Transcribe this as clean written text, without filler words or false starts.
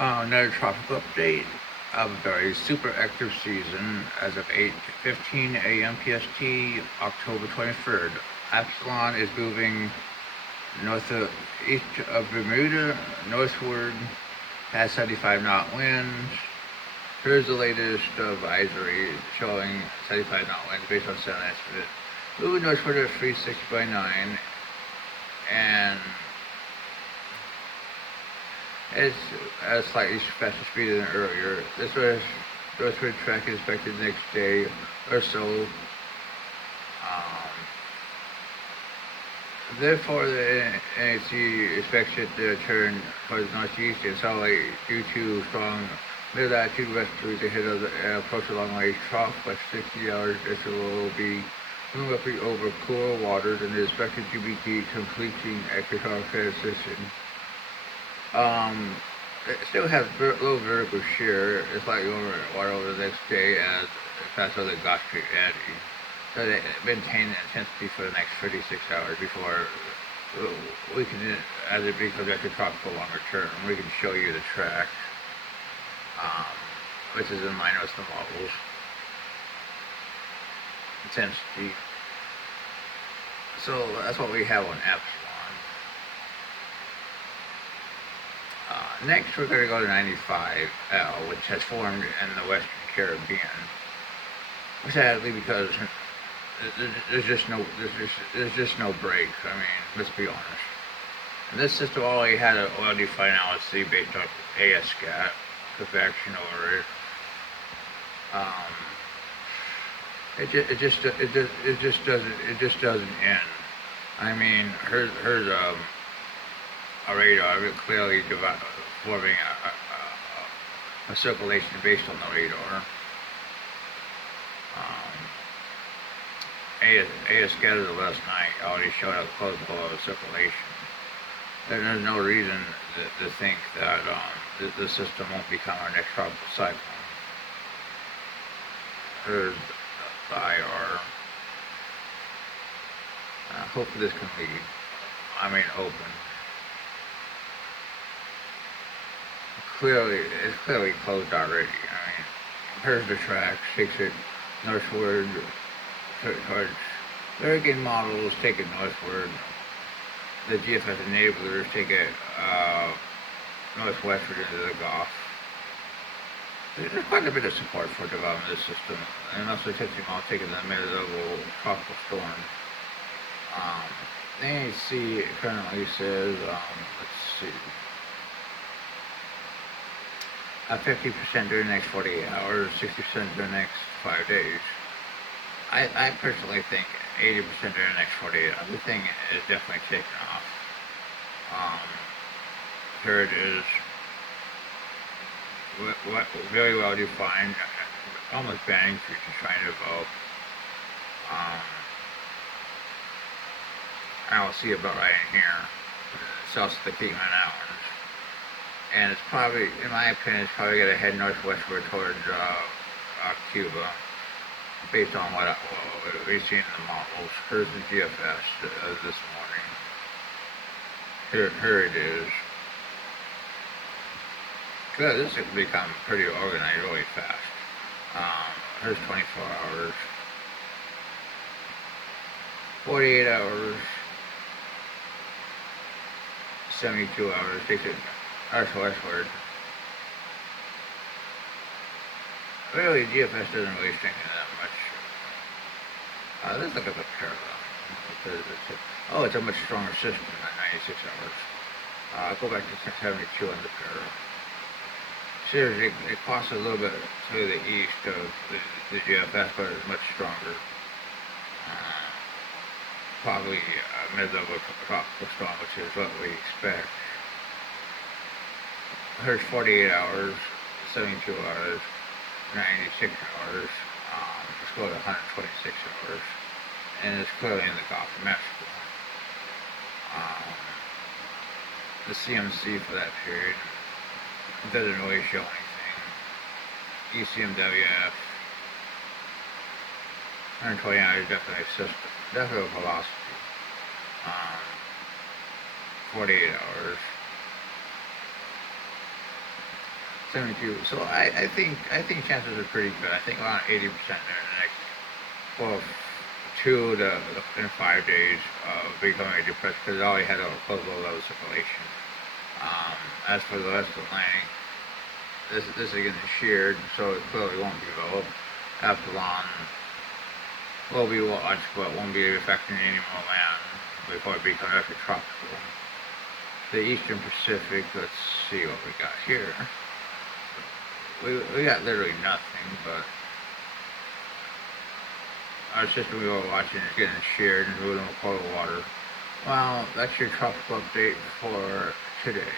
Another tropical update of a very super active season as of 8:15 a.m. PST, October 23rd. Epsilon is moving northeast of Bermuda, northward, has 75-knot winds. Here's the latest advisory showing 75-knot winds based on sound estimate. Moving northward at 360 by 9, and it's at a slightly faster speed than earlier. This northward track is expected the next day or so. Therefore, the NHC expects it to turn towards the northeast and southerly due to strong mid-latitude westerlies ahead of the approach of long-range trough. By 60 hours, this will be moving up over cooler waters and is expected to be completing equatorial transition. It still has low vertical shear. It's like over water over the next day as it passes over the Gulf Stream eddy. So they maintain the intensity for the next 36 hours before we can, as it becomes actually tropical longer term, we can show you the track, which is in line with the models. Intensity. So that's what we have on Epsilon. Next, we're going to go to 95L, which has formed in the Western Caribbean. Sadly, because there's just no break. I mean, let's be honest. And this system already had an well-defined LSC based on ASCAT, convection over it. It just doesn't end. I mean, here's a radar clearly forming a circulation based on the radar. ASCAT of last night already showed up close below the circulation. There's no reason to think that the system won't become our next tropical cyclone. Here's the IR. Hopefully this can lead. Open. It's clearly closed already. Here's the track, takes it northward towards Hurricane models, take it northward. The GFS enablers take it northwestward into the Gulf. There's quite a bit of support for development of this system, and also testing all taken in the mid-level tropical storm. The NHC currently says, let's see, 50% during the next 48 hours, 60% during the next 5 days. I personally think 80% during the next 48 hours. The thing is definitely taking off. Here it is. Very well defined, almost banning features trying to evoke. I'll see about right in here. South of the Cayman Islands. And it's probably, in my opinion, it's probably going to head northwestward towards Cuba, based on what we've seen in the models. Here's the GFS this morning. Here it is. Good, this has become pretty organized really fast. Here's 24 hours. 48 hours. 72 hours. Takes it westward. Really, GFS doesn't really strengthen that much. Let's look at the parallel. It's a much stronger system at 96 hours. I'll go back to 72 on the parallel. Seriously, it costs a little bit to the east of the GFS, but it's much stronger. Probably a mid-level tropical storm, which is what we expect. Here's 48 hours, 72 hours, 96 hours. Let's go to 126 hours. And it's clearly in the Gulf of Mexico. The CMC for that period doesn't really show anything. ECMWF, 120 hours, definitely system, definitely velocity. 48 hours. 72. So I think chances are pretty good. I think around 80% in the next, well, 5 days of becoming depressed because it already had a low level circulation. As for the rest of the landing, this is getting sheared, so it clearly won't develop. Epsilon will be watched, but won't be affecting any more land before it becomes actually tropical. The Eastern Pacific, let's see what we got here. We got literally nothing, but our system we were watching is getting sheared and moving in cold water. Well, that's your tropical update for today.